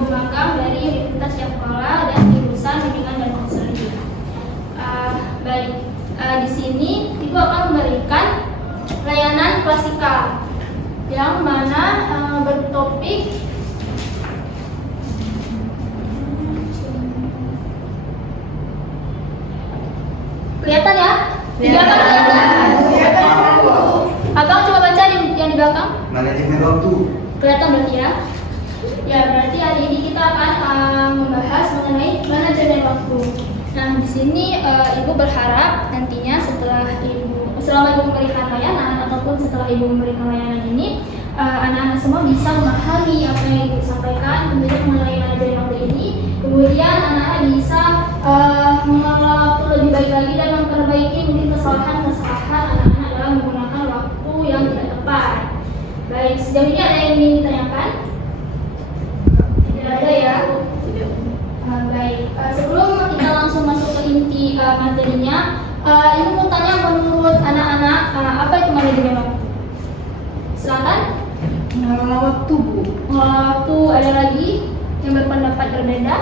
ibu magang dari Universitas Syafqala dan jurusan Bimbingan dan Konseling. Baik, di sini ibu akan memberikan layanan klasikal yang mana bertopik kelihatan ya? Kelihatan. Abang coba baca yang di belakang. Manajemen waktu. Kelihatan berarti ya? Ya, berarti hari ini kita akan membahas mengenai manajemen waktu. Nah, di sini ibu berharap nantinya selama ibu memberikan layanan ataupun setelah ibu memberikan layanan ini, anak-anak semua bisa memahami apa yang ibu sampaikan tentunya mengenai manajemen waktu ini. Kemudian anak-anak bisa mengelola waktu lebih baik lagi dan memperbaiki mungkin kesalahan-kesalahan anak-anak dalam menggunakan waktu yang tidak tepat. Baik, sejauh ini ada yang ingin ditanyakan? Tidak ada ya? Baik, sebelum kita langsung masuk ke inti materinya, ibu mau tanya menurut anak-anak apa itu manajemen waktu? Silakan. Mengelola waktu, Bu. Mengelola waktu, ada lagi yang berpendapat berbeda?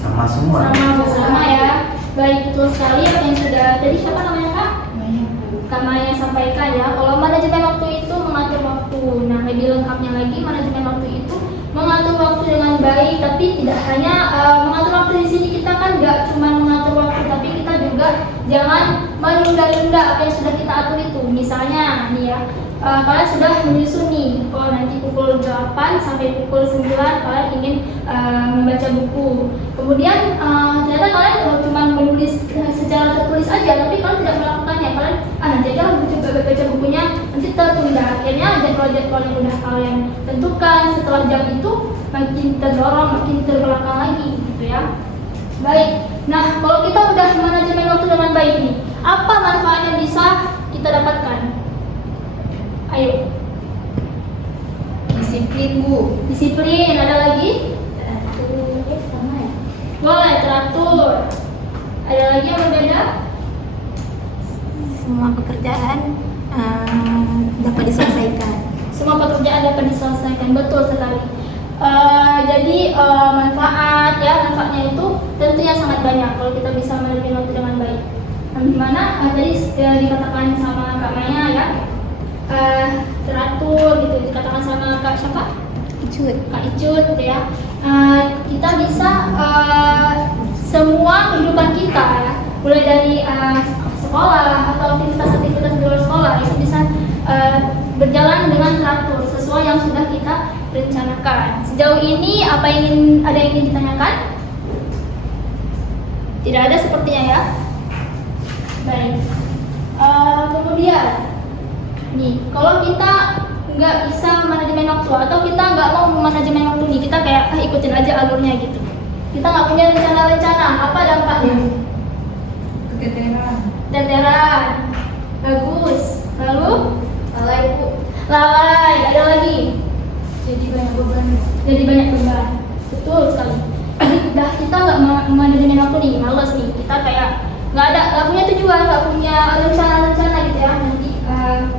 Sama semua. Sama ya. Baik, betul sekali apa yang sudah tadi siapa namanya Kak? Maya, Bu. Kak Maya sampaikan ya. Kalau manajemen waktu itu mengatur waktu. Nah, lebih lengkapnya lagi manajemen waktu itu mengatur waktu dengan baik, tapi tidak hanya mengatur waktu di sini kita kan nggak cuma mengatur waktu, tapi kita juga jangan menunda-nunda apa yang sudah kita atur itu. Misalnya nih ya, kalian sudah menyusun nih, nanti pukul 8 sampai pukul 9 kalian ingin membaca buku. Kemudian ternyata kalian cuma menulis secara tertulis aja, tapi kalian tidak melakukannya. Kalian nanti aja baca bukunya, nanti tertunda. Akhirnya jadwal-jadwal yang udah kalian tentukan setelah jam itu makin terdorong, makin terbelakang lagi gitu ya. Baik, nah kalau kita udah manajemen waktu dengan baik nih, apa manfaat yang bisa kita dapatkan? Ayo. Disiplin, Bu. Disiplin, ada lagi? Sama ya? Boleh, teratur. Ada lagi yang berbeda? Semua pekerjaan dapat diselesaikan. Semua pekerjaan dapat diselesaikan, betul sekali. Jadi manfaatnya itu tentunya sangat banyak kalau kita bisa manajemen waktu dengan baik. Dimana tadi dikatakan sama Kak Maya ya, teratur gitu, dikatakan sama Kak siapa? Kak Icut gitu ya. Kita bisa semua kehidupan kita ya, mulai dari sekolah atau aktivitas-aktivitas di luar sekolah itu bisa berjalan dengan teratur sesuai yang sudah kita rencanakan. Sejauh ini ada yang ingin ditanyakan? Tidak ada sepertinya ya. Baik. Kemudian nih, kalau kita nggak bisa manajemen waktu atau kita nggak mau manajemen waktu nih, kita kayak ikutin aja alurnya gitu. Kita nggak punya rencana-rencana, apa dampaknya? Keteteran. Bagus. Lalu? Lalai, Bu. Lalai. Ada lagi? Jadi banyak beban. Betul sekali. Udah kita nggak manajemen waktu nih, males nih. Kita kayak nggak punya tujuan, nggak punya rencana-rencana gitu ya. Nanti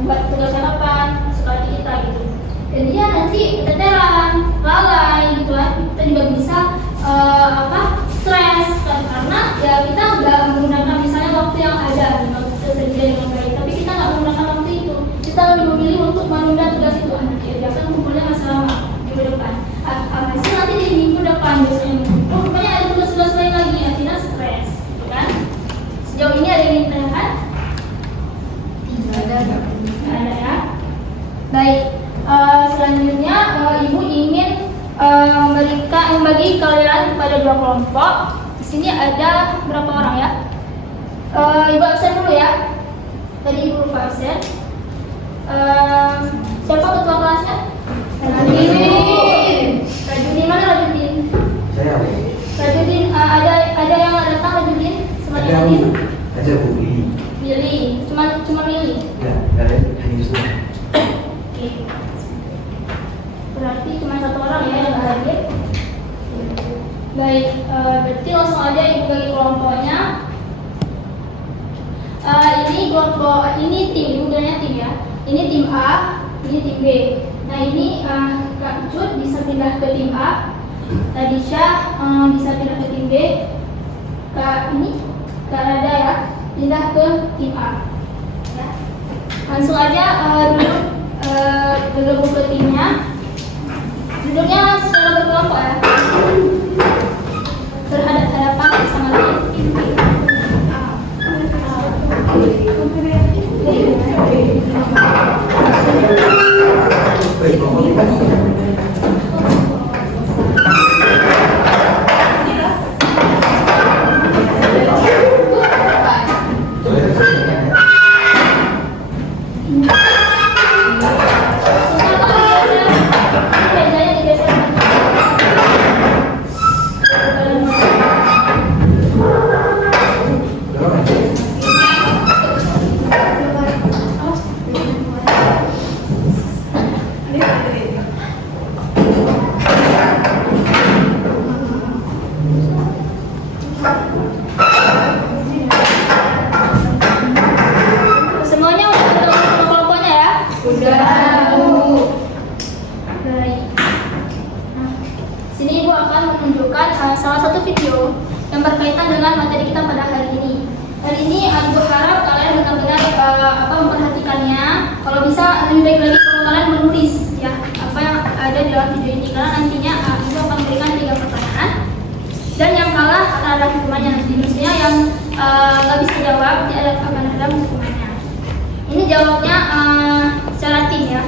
buat tugasnya kapan, seperti kita gitu. Dan dia nanti keteteran, lalai gitu kan. Kita juga bisa stres karena ya kita nggak menggunakan misalnya waktu yang ada, waktu tersedia dengan baik, tapi kita nggak menggunakan waktu itu. Kita lebih memilih untuk menunda tugas itu. Nanti ya kan kumpulnya masih lama minggu depan. Hasil nanti di minggu depan biasanya. Pokoknya ada tugas-tugas lain lagi, akhirnya stres, gitu kan? Sejauh ini ada yang ingin ditanyakan? Tidak ada ya. Baik. Selanjutnya ibu ingin membagi kalian kepada dua kelompok. Di sini ada berapa orang ya? Ibu absen dulu ya. Tadi ibu lupa absen. Siapa ketua kelasnya? Rajudin mana Rajudin? Saya. Rajudin ada yang datang Rajudin? Ada Bu. Ada Bu Billy. Cuma Billy. Ya, ada hanya semua. Oke. Berarti cuma satu orang ya yang hadir. Baik, berarti langsung aja ibu bagi kelompoknya. Ini tim, ibu bilangnya tim ya. Ini tim A, ini tim B. Nah ini Kak Cut bisa pindah ke tim A, Radisha bisa pindah ke tim B, Kak Rada ya pindah ke tim A. Ya. Langsung aja bergabung ke timnya. Duduknya secara berkelompok ya, berhadapan bersama tim A. Baik, kelompok lima. Boleh kesini ya. Semuanya udah ketemu sama kelompoknya ya? Udah, Bu. Baik. Nah, sini Ibu akan menunjukkan salah satu video yang berkaitan dengan materi kita pada hari ini. Hari ini Ibu harap kalian benar-benar memperhatikannya. Kalau bisa lebih baik lagi kalau kalian menulis ya apa yang ada di dalam video ini, karena nantinya Ibu akan memberikan 3 pertanyaan dan yang kalah akan ada hukumannya nanti. Maksudnya yang nggak bisa jawab dia akan ada hukumannya. Ini jawabnya secara tim ya.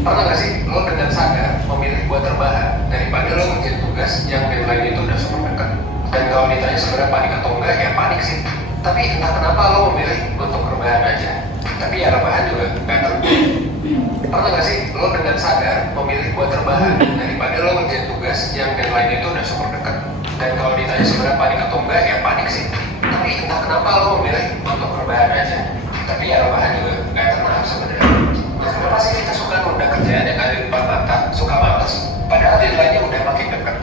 Pernah gak sih lo dengan sadar memilih buat terbahan daripada lo ngerjain tugas yang deadline itu udah super dekat? Dan kalau ditanya sebenarnya panik atau enggak, ya panik sih. Tapi entah kenapa lo memilih untuk rebahan aja. Tapi ya rebahan juga gak terbukti. Pernah gak sih lo dengan sadar memilih buat terbahan daripada lo ngerjain tugas yang deadline itu udah super dekat? Dan kalau ditanya sebenarnya panik atau enggak, ya panik sih. Tapi entah kenapa lo memilih untuk rebahan aja. Tapi ya rebahan juga gak tenang sebenarnya. Nah, kenapa sih kita suka nunda kerjaan yang ada di depan mata, suka malas? Padahal deadline-nya udah makin dekat.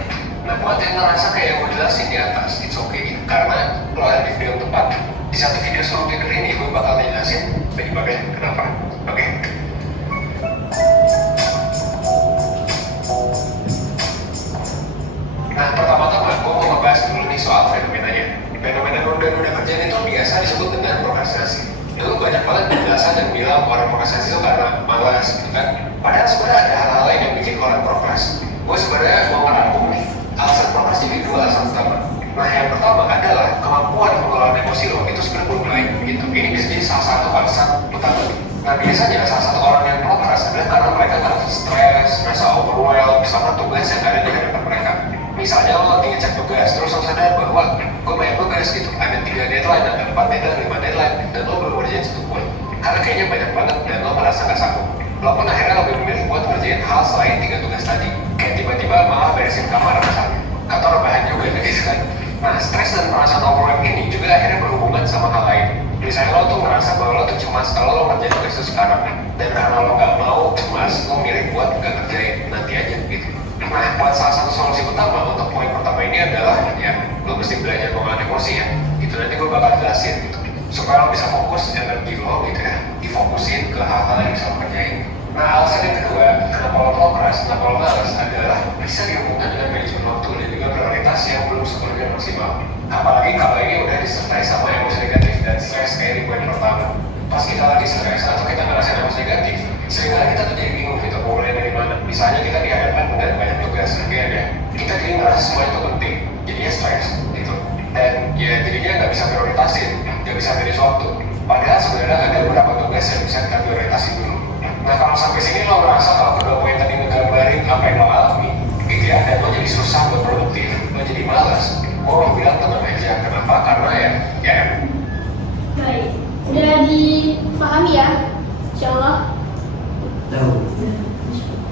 Nah, buat yang ngerasa kayak yang gue jelasin di atas, it's okay. Karena lo ada di video yang tepat. Di satu video seru tidur ini, gue bakal ngejelasin baik-baik kenapa. Oke? Nah, pertama-tama gue mau ngebahas dulu nih soal fenomenanya. Fenomena nunda-nunda kerjaan itu biasa disebut dengan prokrastinasi. Itu banyak banget penjelasan yang bilang orang prokrastinasi itu karena malas gitu kan. Padahal sebenarnya ada hal-hal lain yang bikin orang prokras. Gue sebenarnya mau ngerangkum nih alasan prokras jadi 2 alasan utama. Nah, yang pertama adalah kemampuan pengelolaan emosi lo itu sebenarnya belum baik gitu. Ini bisa jadi salah satu alasan utama. Nah, biasanya salah satu orang yang prokras adalah karena mereka ngerasa stres, merasa overwhelmed sama tugas yang ada di hadapan mereka. Misalnya lo lagi ngecek tugas, terus lo sadar bahwa gue banyak tugas gitu, ada 3 deadline, ada 4 deadline, 5 deadline, dan lo belum ngerjain 1 pun. Karena kayaknya banyak banget dan lo merasa gak sanggup. Lo pun akhirnya lebih memilih buat ngerjain hal selain 3 tugas tadi. Kayak tiba-tiba malah beresin kamar misalnya, atau rebahan juga gitu kan. Nah, stres dan perasaan overwhelmed ini juga akhirnya berhubungan sama hal lain. Misalnya lo tuh ngerasa bahwa lo tuh cemas kalau lo ngerjain tugas itu sekarang, dan karena lo gak mau cemas, lo milih buat gak ngerjain nanti aja gitu. Nah, buat salah satu solusi utama untuk poin pertama ini adalah ya lo mesti belajar mengelola emosi ya. Itu nanti gue bakal jelasin gitu. Supaya lo bisa fokus energi lo gitu ya, difokusin ke hal-hal yang bisa lo kerjain. Nah, alasan yang kedua, kenapa lo prokras, kenapa lo malas adalah bisa dihubungkan dengan manajemen waktu dan juga prioritas yang belum sepenuhnya maksimal. Apalagi kalau ini udah disertai sama emosi negatif dan stres kayak di poin pertama. Pas kita lagi stres atau kita ngerasain emosi negatif, seringkali kita tuh jadi bingung gitu mulai dari mana. Misalnya kita dihadapkan dengan banyak tugas again ya, kita jadi ngerasa semua itu penting, jadinya stres gitu. Dan ya jadinya nggak bisa prioritasin, nggak bisa manage waktu. Padahal sebenarnya ada beberapa tugas yang bisa kita prioritasin dulu. Nah, kalau sampai sini lo ngerasa kalau kedua poin tadi ngegambarin apa yang lo alami gitu ya, dan lo jadi susah buat produktif, lo jadi malas, gue mau bilang tenang aja. Kenapa? Karena ya Baik, sudah dipahami ya, insyaallah. Tahu.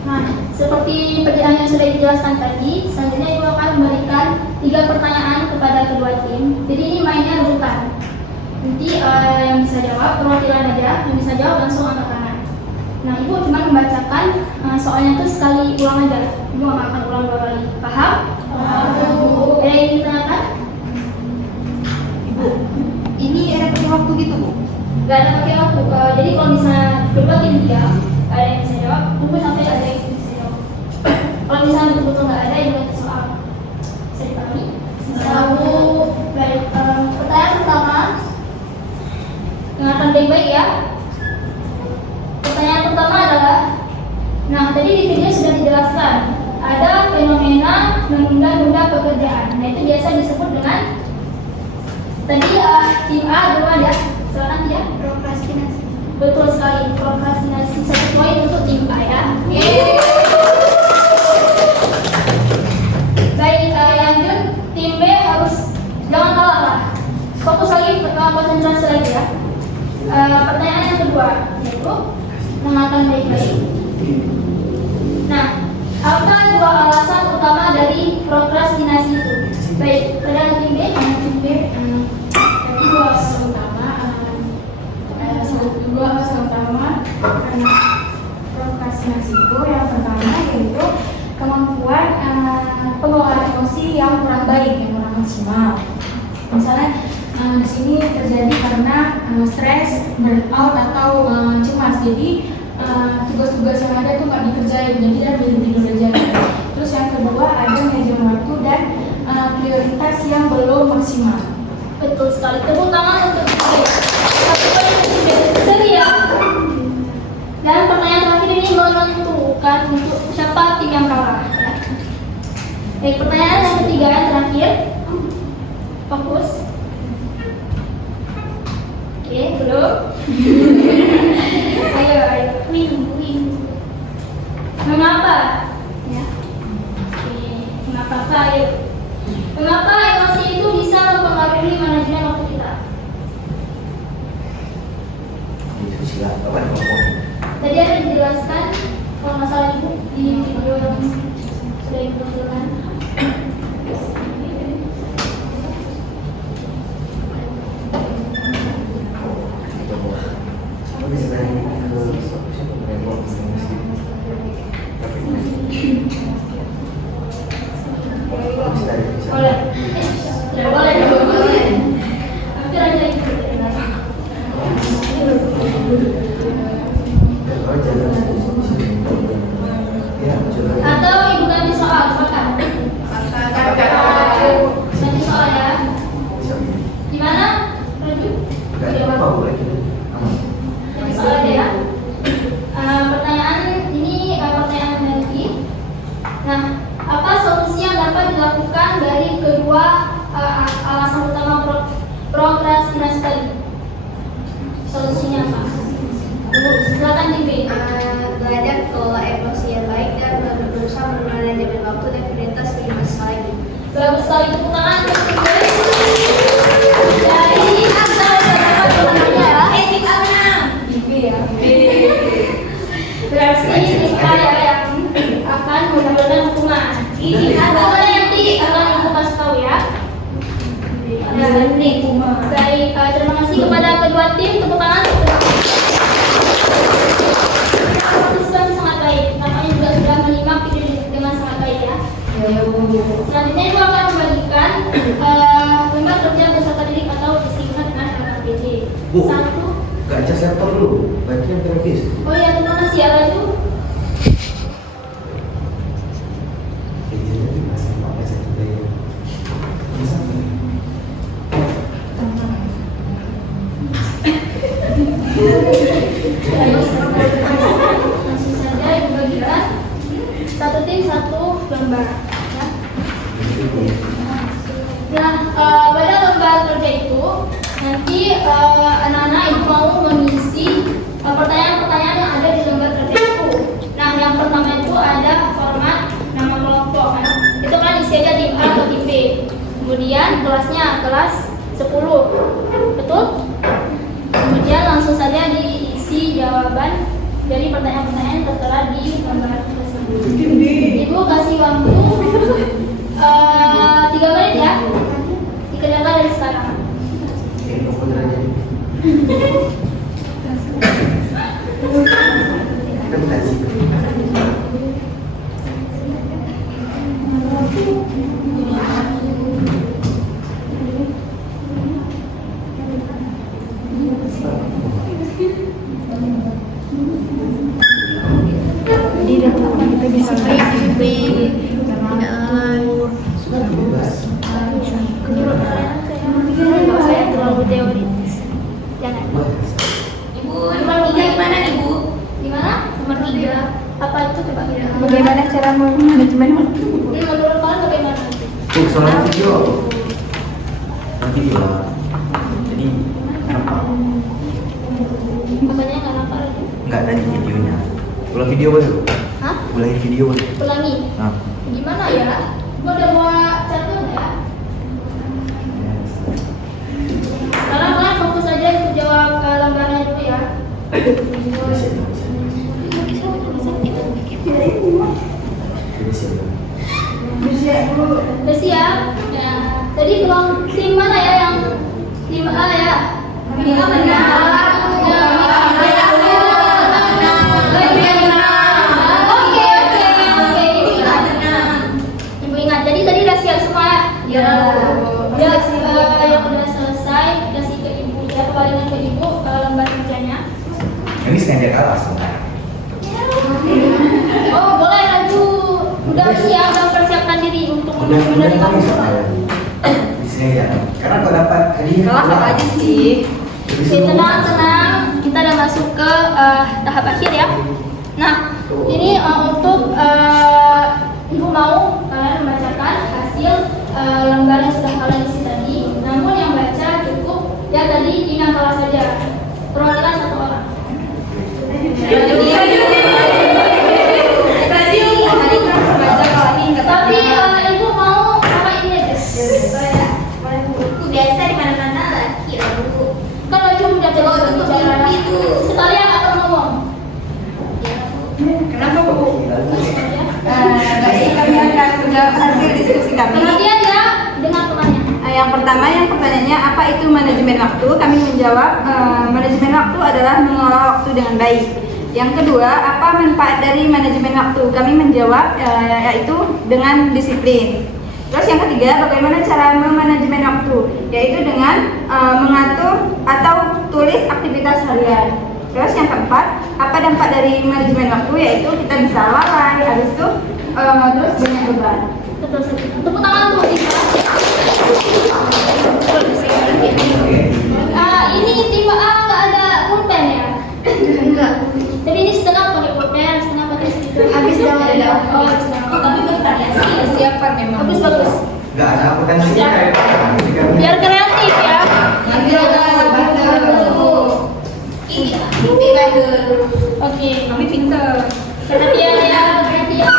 Nah, seperti perjalanan yang sudah dijelaskan tadi, selanjutnya Ibu akan memberikan 3 pertanyaan kepada kedua tim. Jadi ini mainnya rebutan. Nanti yang bisa jawab perwakilan aja, yang bisa jawab langsung angkat tangan. Nah, Ibu cuma membacakan soalnya tuh sekali ulang aja. Ibu nggak akan ulang 2 kali. Paham? Paham. Ada yang ditanyakan? Ibu, ini ada pakai waktu gitu, Bu? nggak ada pakai waktu. Jadi kalau misalnya berdua tim diam, nggak ada yang bisa jawab, tunggu sampai ada yang bisa jawab. Kalau misalnya betul-betul nggak ada yang ganti soal, bisa dipahami? Lalu baik, pertanyaan pertama, dengarkan baik-baik ya. Pertanyaan pertama adalah, nah tadi di video sudah dijelaskan ada fenomena menunda-nunda pekerjaan. Nah itu biasa disebut dengan tadi tim A duluan ya, silakan ya. Prokrastinasi. Betul sekali, prokrastinasi. Satu poin untuk tim A ya. Baik, lanjut tim B harus jangan kalah lah. Fokus lagi, konsentrasi lagi ya. Pertanyaan yang kedua yaitu mengenalkan baik-baik. Nah, apa dua alasan utama dari prokrastinasi itu? Baik, pada tim B, Tim B, dua alasan utama. Dua alasan utama karena prokrastinasi itu yang pertama yaitu kemampuan pengelolaan emosi yang kurang baik, yang kurang maksimal. Misalnya di sini terjadi karena stres, burnout atau cemas. Jadi tugas-tugas yang ada tuh nggak dikerjain, jadi dia tidur aja. Terus yang kedua ada manajemen waktu dan prioritas yang belum maksimal. betul sekali. Tepuk tangan untuk tim B. Satu poin untuk tim B. Seri ya. Dan pertanyaan terakhir ini menentukan untuk siapa tim yang kalah. Ya. Baik, pertanyaan yang ketiga yang terakhir. Fokus. Oke, belum. ayo. Win. Mengapa? Ya. Oke, mengapa ayo? Mengapa emosi itu bisa mempengaruhi manajemen waktu kita? Itu silakan apa ngomong. Tadi ada dijelaskan kalau nggak salah ibu di video yang sudah ibu tonton. Tapi sebenarnya ke siapa yang Boleh. Ya boleh. Hampir aja ibu. Atau ibu ganti soal, silakan. Ganti soal ya. Gimana? Raju? Ganti soal aja ya. Pertanyaan ini pertanyaan lagi. Nah, apa solusi yang dapat dilakukan dari kedua alasan utama prokrastinasi tadi? Solusinya apa? Silakan tim B. Belajar kelola emosi yang baik dan berusaha memanajemen waktu dan prioritas lebih baik. Bagus sekali, tepuk tangan untuk tim B. Dari antara beberapa pertanyaannya ya. Tim A menang. Tim B ya. Berarti tim A yang akan mendapatkan hukuman. Hukumannya nanti akan ibu kasih tahu ya. Baik, terima kasih kepada kedua tim. Tepuk tangan. Partisipasi sangat baik. Nampaknya juga sudah menyimak video dengan sangat baik ya. Selanjutnya ibu akan membagikan lembar kerja peserta didik atau disingkat dengan LKPD. Bu. Satu. Gak cas laptop dulu, bagian grafis. Oh ya, terima kasih ya Raju. Langsung saja ibu bagikan. Satu tim satu lembar. Ya. Nah, pada lembar kerja itu nanti anak-anak ibu mau mengisi pertanyaan-pertanyaan yang ada di lembar kerja itu. Nah, yang pertama itu ada format nama kelompok. Nah, itu kan isi aja tim A atau tim B. Kemudian kelasnya kelas 10. Betul? Kemudian langsung saja diisi jawaban dari pertanyaan-pertanyaan yang tertera di lembar tersebut. Ibu kasih waktu 3 menit ya. Dikerjakan dari sekarang. disiplin, Sudah bebas. Menurut kalian apa ya? Nggak usah yang terlalu teoritis. Jangan. Ibu, nomor 3 gimana Ibu? Gimana? Nomor 3. Apa itu coba kira? Bagaimana cara manajemen waktu? Menurut kalian bagaimana? Soalnya video. Video lah. Jadi nampak. Apanya nggak nampak lagi? Enggak tadi videonya. Ulang video baru. Hah? Ulangin video baru. Ulangi. Nah. Gimana ya? Gua udah bawa catatan ya. Sekarang kalian fokus aja ikut jawab lembarannya dulu ya. Udah siap? Ya. Tadi tulang tim mana ya yang tim A ya? Tim A benar. Oke. Ibu ingat. Jadi tadi udah siap semua ya? Ya. Yang udah selesai kasih ke ibu ya, kembalikan ke ibu lembar kerjanya. Ini sengaja kalah sebenarnya. Oh boleh lanjut. Udah siap, udah persiapkan diri untuk Udah menerima kami uang. sama di sini ya. Karena kau dapat hadiah. Kalah apa aja sih? Oke, tenang. Kita udah masuk ke tahap akhir ya. Nah, ini untuk ibu mau kalian membacakan hasil lembar yang sudah kalian isi tadi. Namun yang baca cukup ya tadi ini yang kalah saja. Perwakilan satu orang. Tapi ibu mau sama ini aja. Buku biasa di mana-mana laki lah Bu. Kan cuma udah Oh, tutup bicara. pintu. Sekalian atau ngomong. Kenapa Bu? Sekalian. Baik, kami akan menjawab hasil diskusi kami. Perhatian ya dengan temannya. Yang pertama, yang pertanyaannya apa itu manajemen waktu? Kami menjawab manajemen waktu adalah mengelola waktu dengan baik. Yang kedua, apa manfaat dari manajemen waktu? Kami menjawab yaitu dengan disiplin. Terus yang ketiga, bagaimana cara memanajemen waktu? Yaitu dengan mengatur atau tulis aktivitas harian. Terus yang keempat, apa dampak dari manajemen waktu? Yaitu kita bisa lalai, habis itu terus banyak beban. Betul sekali. Tepuk tangan tuh. Ini tim A nggak ada pulpen ya? Enggak. Tapi ini setengah pakai pulpen, setengah pakai stiker. Habis download ada. Oh, habis download. Tapi bervariasi. Persiapan memang. Bagus bagus. Enggak ada potensi Ya. Biar kreatif ya. Ini Oke. Kami pintar. Perhatian ya, perhatian.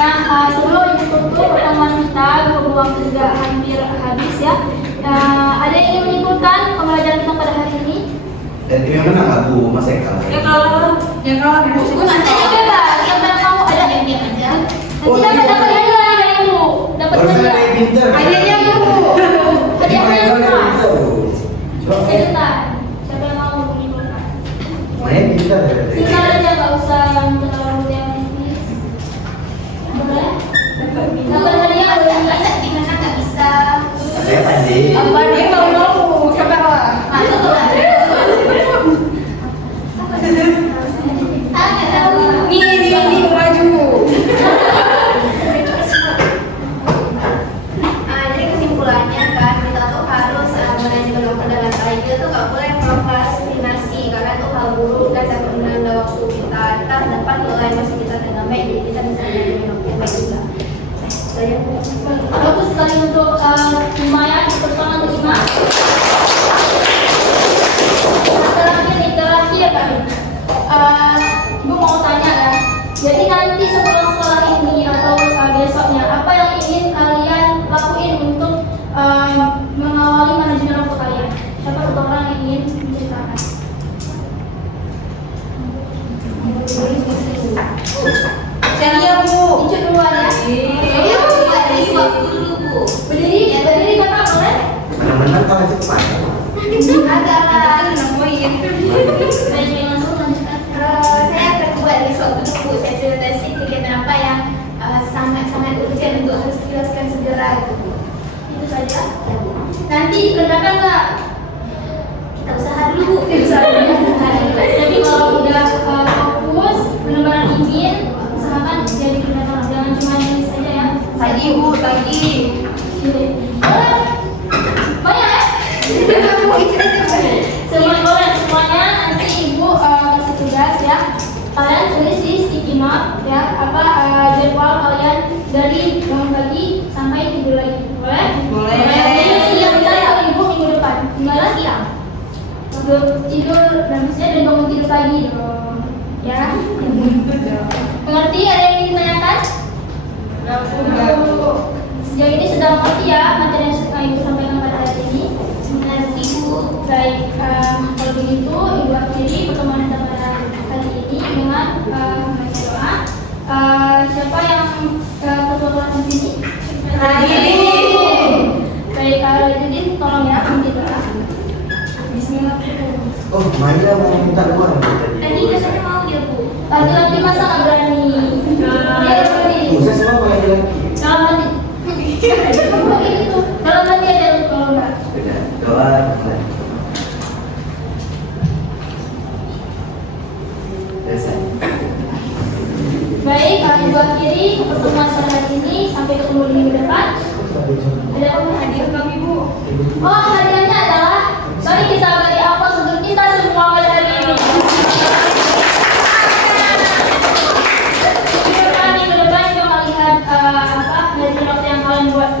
Nah, sebelum itu pertemuan kita, beberapa waktu juga hampir habis ya. Ada yang ingin menyimpulkan pembelajaran kita pada hari ini? Dan tim yang menang nggak Bu? Mas Eka. Yang kalah Bu. Saya bebas, siapa yang mau ada yang diam aja. Nanti dapat hadiah dari ibu, dapat Harus ada hadiah. yang pintar. Hadiahnya Bu. Hadiahnya emas. Coba. Cerita, siapa yang mau menyimpulkan? Main pintar. Singkat aja, nggak usah yang terlalu teoritis. Boleh? Dapat hadiah masa gimana nggak bisa? Saya pandai. Apa dia mau coba lah. Nih maju. Jadi kesimpulannya kan kita tuh harus manajemen waktu dengan baik. Kita tuh nggak boleh prokrastinasi karena itu hal buruk dan dapat menunda waktu kita. Kita dapat nilai masih kita dengan baik, jadi kita bisa manajemen waktu yang baik juga. Saya bagus sekali untuk Maya, pertolongan untuk Ima. Terakhir kan, Ibu mau tanya ya. Jadi nanti setelah ini atau besoknya, apa yang ingin kalian lakuin untuk mengawali manajemen waktu kalian? Siapa satu orang yang ingin menceritakan? Jadi ya Bu. Incut duluan ya. Iya, buat isi waktu dulu Bu. Berdiri kakak boleh? Menang kalah cepat. Agak lah. Baik, langsung lanjutkan. Saya akan buat list waktu dulu. Saya prioritasi kegiatan apa yang sangat-sangat urgent untuk harus dijelaskan segera itu Bu. Itu saja. Ya Bu. Nanti dikerjakan nggak? Kita usaha dulu Bu. Jadi kalau udah fokus penebaran ini Tadi Bu, tadi. Banyak ya? Semuanya nanti ibu kasih tugas ya. Kalian tulis di sticky note ya apa jadwal kalian dari bangun pagi sampai tidur lagi. Boleh? Boleh. Nanti siang kita ya ibu minggu depan. Tinggal siang. Tidur dan bangun tidur pagi dong. Ya. Mengerti? Ada yang ingin ditanyakan? Sejauh ini sudah mengerti ya materi yang ibu sampaikan pada hari ini. Nanti ibu baik kalau begitu ibu akhiri pertemuan kita pada hari ini dengan membaca doa. Siapa yang ketua kelas di sini? Baik kalau jadi tolong ya nanti doa. Bismillahirrahmanirrahim. Oh, Maria mau minta doa tadi. Tadi katanya mau dia bu. Laki-laki masa nggak berani? Dia berani. Saya semua kalau laki-laki. Dalam hati. Itu dalam hati aja lu kalau nggak. Sudah, doa. Selesai. Baik, ibu akhiri pertemuan sore hari ini sampai ketemu di minggu depan. Ada apa hadiah kami bu? Oh hadiahnya adalah mari kita beri aplaus untuk kita semua pada hari ini. Minggu depan kita melihat apa dari waktu yang kalian buat.